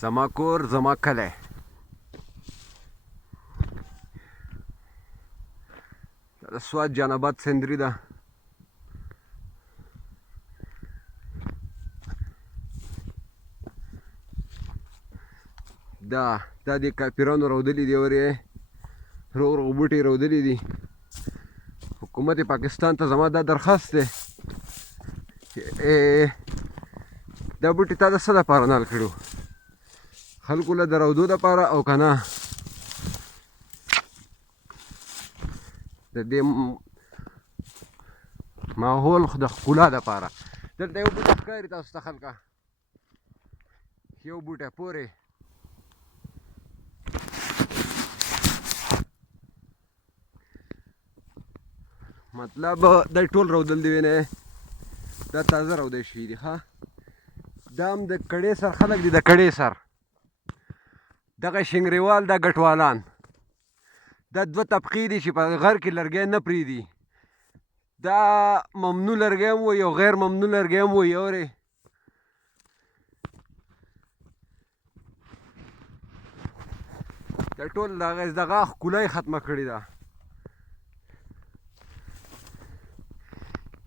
زما کور زما کلی. دا د سوات جان آباد سندري ده. دا د کافرانو رودلي دي ورې روغ روغ بوټي رودلي دي. حکومت پاکستان ته زما دا درخواست دی چې دا بوټي تا د څه دپاره نال کړي خلکو له د رودو دپاره او که نه د دې ماحول د ښکلا دپاره. دلته یو بوټی ښکاري تاسو ته خلکه، یو بوټی پورې مطلب دا ټول رودل دی وینې دا تازه رودی شوي دي. ښه دا هم د کړې سر خلک دي، د کړې سر دغه شنګریوال دا ګټوالان دا دوه طبقې دي چې په غر کې لرګی نه پرېږدي. دا ممنوع لرګی هم وایي او غیر ممنوع لرګی هم وایي. اورې دا ټول دغه ښکلا یې ختمه کړې ده.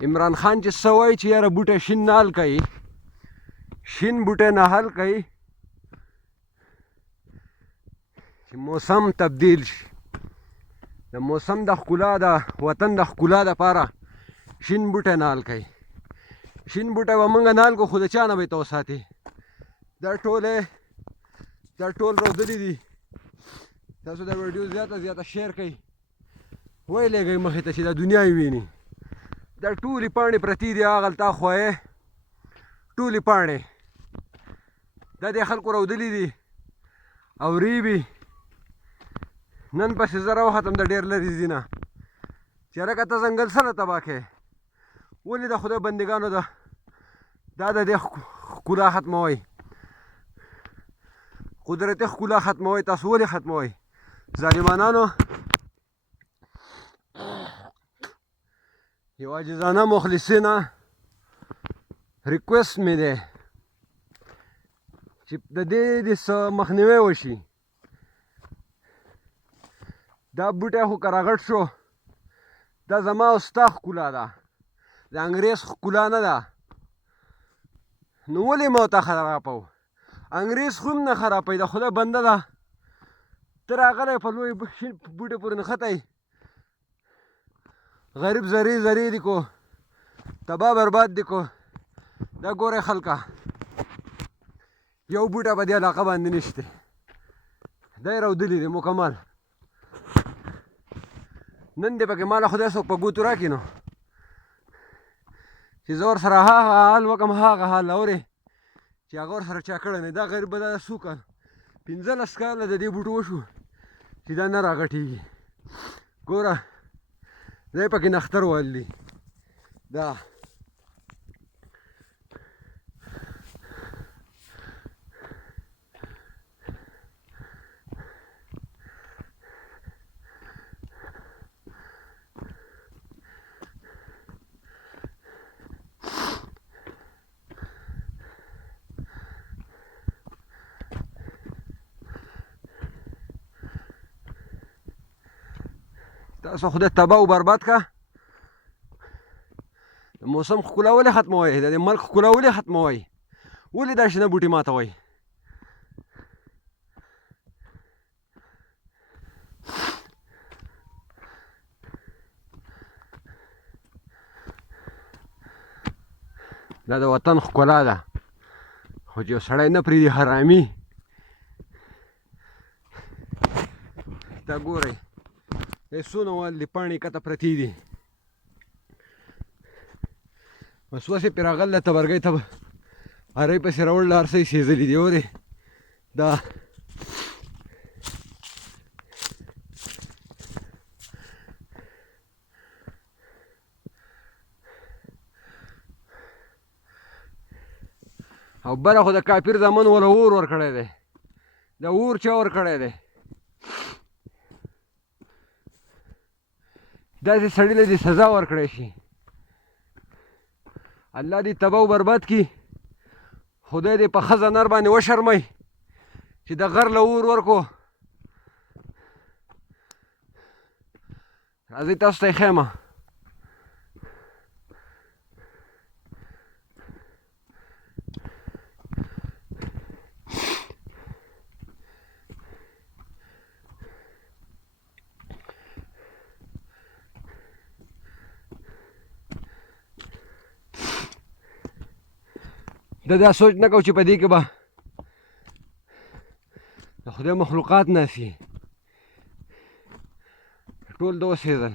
عمران خان چې څه وایي چې یاره بوټی شین نه حل کوي، شین بوټی نه حل کوي چې موسم تبدیل شي. د موسم د ښکلا د وطن د ښکلا دپاره شین بوټی نه حل کوي. شین بوټی به موږ نه حل کړو خو د چا نه به یې ته وساتې. دا ټول رودلي دي. تاسو دا ویډیو زیاته شیر کوئ، ویې لېږئ مخې ته چې دا دنیا یې ویني. دا ټولې پاڼې پرتې دي هغلته خوایې ټولې پاڼې دا د خلکو رودلي دي او ریبي. نن پسې زه راوختم د ډېر لرې ځي نه چې هلکه ته ځنګل سره تباه کوې. ولې د خدای بندګانو دا د دې ښکلا ختموئ، قدرتي ښکلا ختموئ. تاسو ولې ختموئ ظالمانانو؟ یو عاجزانه مخلصینه ریکویسټ مې دی چې د دې د څه مخنیوی وشي. دا بوټی خو که راغټ شو دا زما او ستا ښکلا ده، د انګریز ښکلا نه ده. نو ولې ما ورته خرابوو؟ انګریز خو هم نه خرابوي، د خدای بنده ده. ته راغلی په لوی بوټي پورې نښتی، غریب زری دی کو تباه برباد دی کو. دا ګورئ خلکه یو بوټی په دې علاقه باندې نشته، دا یې رودلي دی مکمل. نن دې پکې ماله خدای څوک په ګوتو راکړي نو چې زه ورسره هغه حال وکړم هغه حال اورې چې هغه ورسره چا کړی نه. دا غریب به دا څو کال 15 کاله د دې بوټو وشو چې دا نه راغټېږي. ګوره دا یې پکې نختر والي دا تاسو خدای تباه و برباد که. د موسم ښکلا ولې ختموئ؟ د دې ملک ښکلا ولې ختموئ؟ ولې دا شنه بوټي ماتوئ؟ دا د وطن ښکلا ده خو چې یو سړی نه پرېږدي حرامي. دا ګورئ څونه والې پاڼې کته پرتې دي. بس اوس یې پرې راغله تبرګۍ ته هرۍ پسې راوړله هر څه یې سېزلي دي. اورې دا او بله خو د کافر زامن وله اور ورکړی دی. دا اور چا ورکړی دی؟ داسې سړي له دې سزا ورکړی شي. الله دې تباه و برباد کړي. خدای دې په ښځه نر باندې وشرموي چې د غر له اور ورکو راځئ تاسو ته یې ښیم دا سوچ نه کوو چې په دې کې به د خدای مخلوقات ناستي ټول د اوسېدل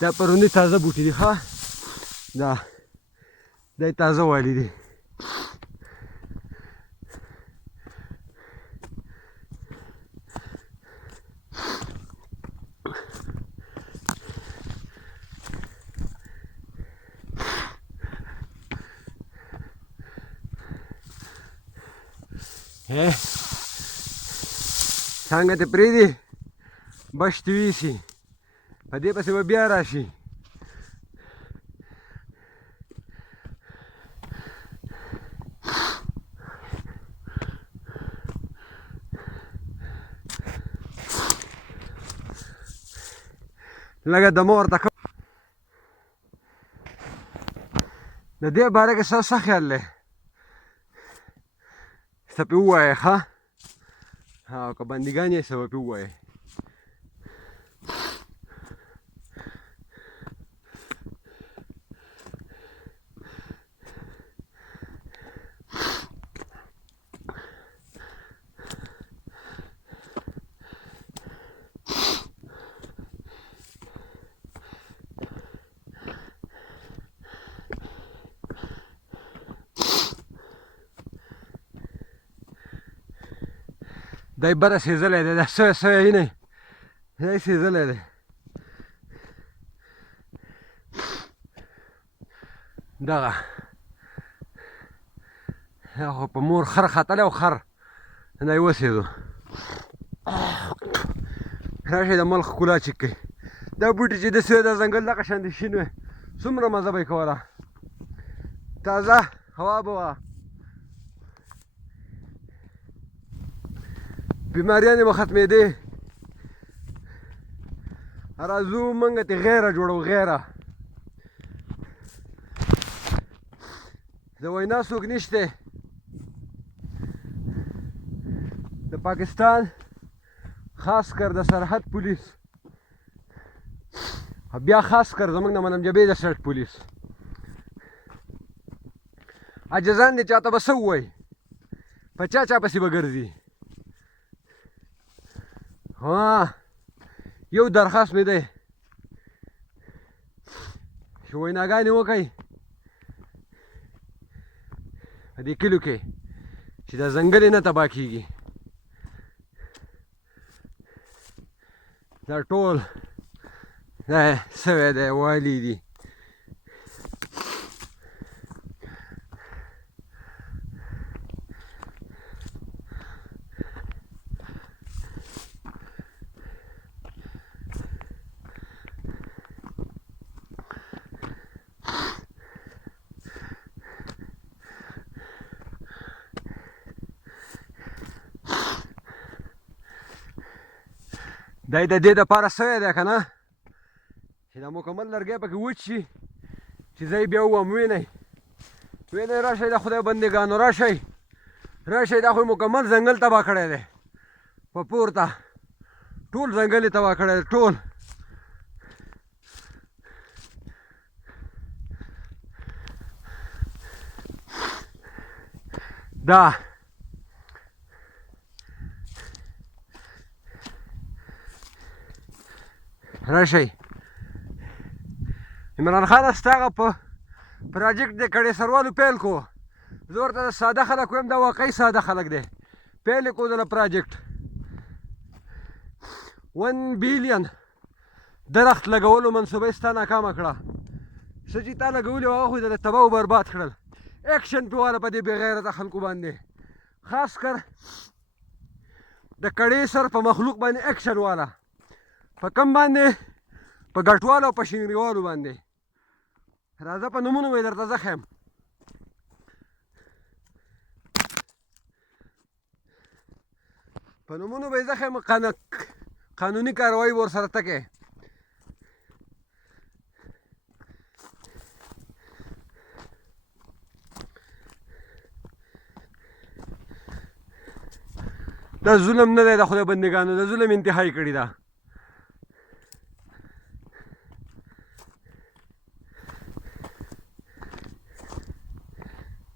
دا پرونی تازه بوټي دي ښه دا یې تازه والي دي څانګه ته پرېږدي بشت ویسي په دې پسې به بیا راشي لږه دمه ورته کوم د دې باره کې څه خیال دی څه پې ووایې ښه او که بندګان یې څه به پې ووایې دا یې بره سېزلی دی دا سوی سوی نه دا یې سېزلی دی دغه دا خو په مور خر ختلی او خر دا یې وسېدو راشئ د ملک ښکلا چک کوي دا بوټي چې داسې دا ځنګل دغه شانې شین وی څومره مزه به یې کوله تازه هوا به وه بیماریانې به ختمېدې راځو موږ ته غیره جوړو غیره د وینا څوک نشته د پاکستان خاص کر د سرحد پولیس بیا خاص کر زموږ د منمجبې د سړک پولیس عاجزان دي چاته به څه ووایي په چا پسې به ګرځي یو درخواست مې دی چې ویناګانې وکئ په دې کلیو کې چې دا ځنګل یې نه تباه کېږي دا ټول دا سوی دی والي دي دا یې د دې دپاره سوی دی که نه چې دا مکمل لرګی پکې وچ شي چې زه یې بیا ووم وینئ وینئ راشئ د خدای بندګانو راشئ راشئ دا خو یې مکمل ځنګل تباه کړی دی په پورته ټول ځنګل یې تباه کړی دی ټول دا راشئ عمران خان ستا هغه په پراجیکټ د کړې سروالو پیل کو زه ورته د ساده خلک ویم دا واقعي ساده خلک دی پیل یې کړو د پراجیکټ 1 بیلین درخت لګولو منصوبه یې ستا ناکامه کړه څه چې تا لګولي وو هغه خو یې د تباه و برباد کړل ایکشن په والا په دې بې غیرته خلکو باندې خاص کر د کړې سر په مخلوق باندې ایکشن والا په کم باندې په ګټوالو او په شینګریوالو باندې راځه په نومونو به یې درته زه ښیم په نومونو به یې زه ښیم قانوني کاروایي به ورسره ته کوې دا ظلم نه دی د خدای بندګانو د ظلم انتهایی کړې ده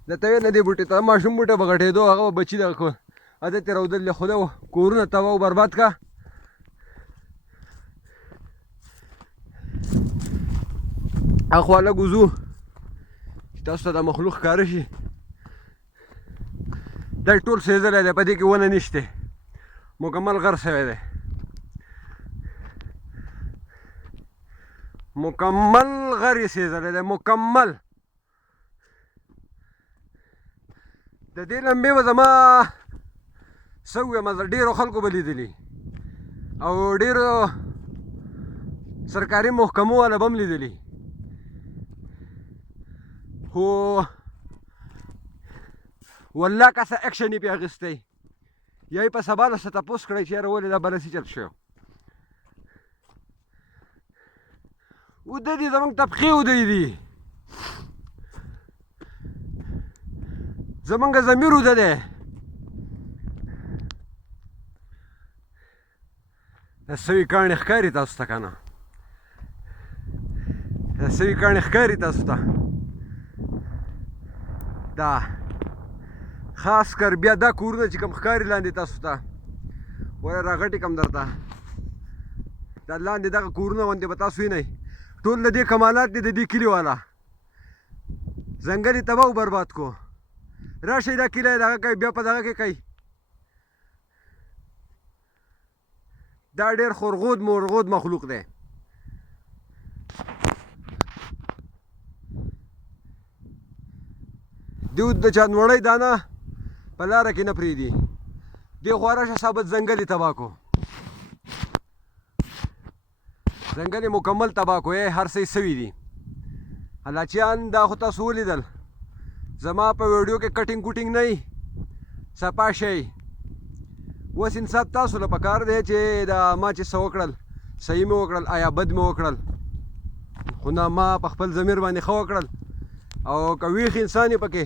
درته ویل دې بوټي ته ماشوم بوټی به غټېدو هغه به بچي دغه کړ عادت یې راودل خدای کورونه تباه او برباد کا اخوا لږ وځو چې تاسو ته دا مخلوق ښکاره شي دا ټول سېزلی دی په دې کې ونه نشته مکمل غر شوی دی مکمل غر یې سېزلی دی مکمل د دې لمبې به زما څه ووایم ډېرو خلکو به لیدلي او ډېرو سرکاري محکمو والا به هم لیدلي خو والله که څه اکشن یې پې اخیستی یا یې په سبا له څه تپوس کړی چې یاره ولې دا بلسي چل شو اوده دي زموږ طبقې اوده دي زمونږ ضمیر اوده دی دا سوي کاڼي ښکاري تاسو ته که نه دا سوي کاڼي ښکاري تاسو ته دا خاص کر بیا دا کورونه چې کوم ښکاري لاندې تاسو ته وایه راغټې کم درته دا لاندې دغه کورونه غوندې به تاسو وینئ ټول د دې کمالات دي د دې کلي والا ځنګل یې تباه او برباد کو راشئ دا کلی دغه کوي بیا په دغه کې کوي دا ډېر خورغود مرغود مخلوق دی دوی د جانوړۍ دانه په لاره کې نه پرېږدي دې خوا راشه ثابت ځنګل یې تباه کو ځنګل یې مکمل تباه کو هر څه یې سوي دي هلاچیان دا خو تاسو ولیدل زما په ویډیو کې کټینګ کوټینګ نه وي صفا شی اوس انصاف تاسو له پکار دی چې دا ما چې څه وکړل صحیح مې وکړل آیا بد مې وکړل خو نه ما په خپل ضمیر باندې ښه وکړل او که ویښ انسان یې پکې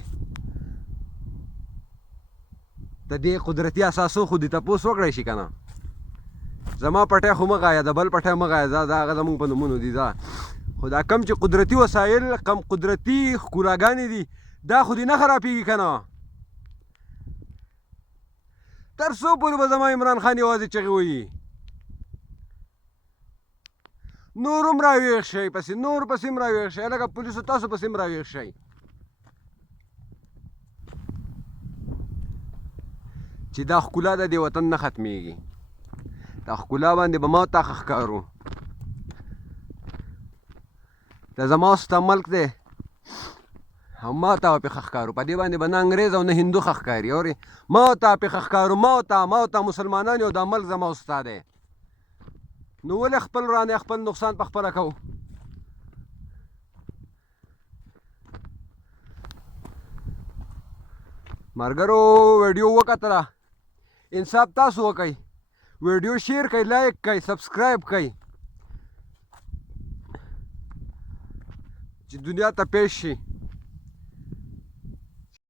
د دې قدرتي اساسو خو دې تپوس وکړی شي که نه زما پټی خو مه غایه د بل پټی مه غایه دا هغه زمونږ په نومونو دي دا خو دا کم چې قدرتي وسایل کم قدرتي ښکلاګانې دي دا خو دې نه خرابېږي که نه تر څو پورې به زما عمران خان یوازې چغې وهي نور هم راویښ شئ پسې نور پسې هم راویښ شئ لکه پولیسو تاسو پسې هم راویښ شئ چې دا ښکلا د دې وطن نه ختمېږي دا ښکلا باندې به ما تا ښه ښکارو دا زما ستا ملک دی او ما ته به پې ښه ښکارو په دې باندې به نه انګریز او نه هندو ښه ښکاري اورې ما ته پې ښه ښکارو ما ته مسلمانان یو دا ملک زما او ستا دی نو ولې خپل ورانه خپل نقصان په خپله کوو ملګرو ویډیو وکتله انصاف تاسو وکئ ویډیو شیر کئ لایک کئ سبسکرایب کئ چې دنیا ته پیش شي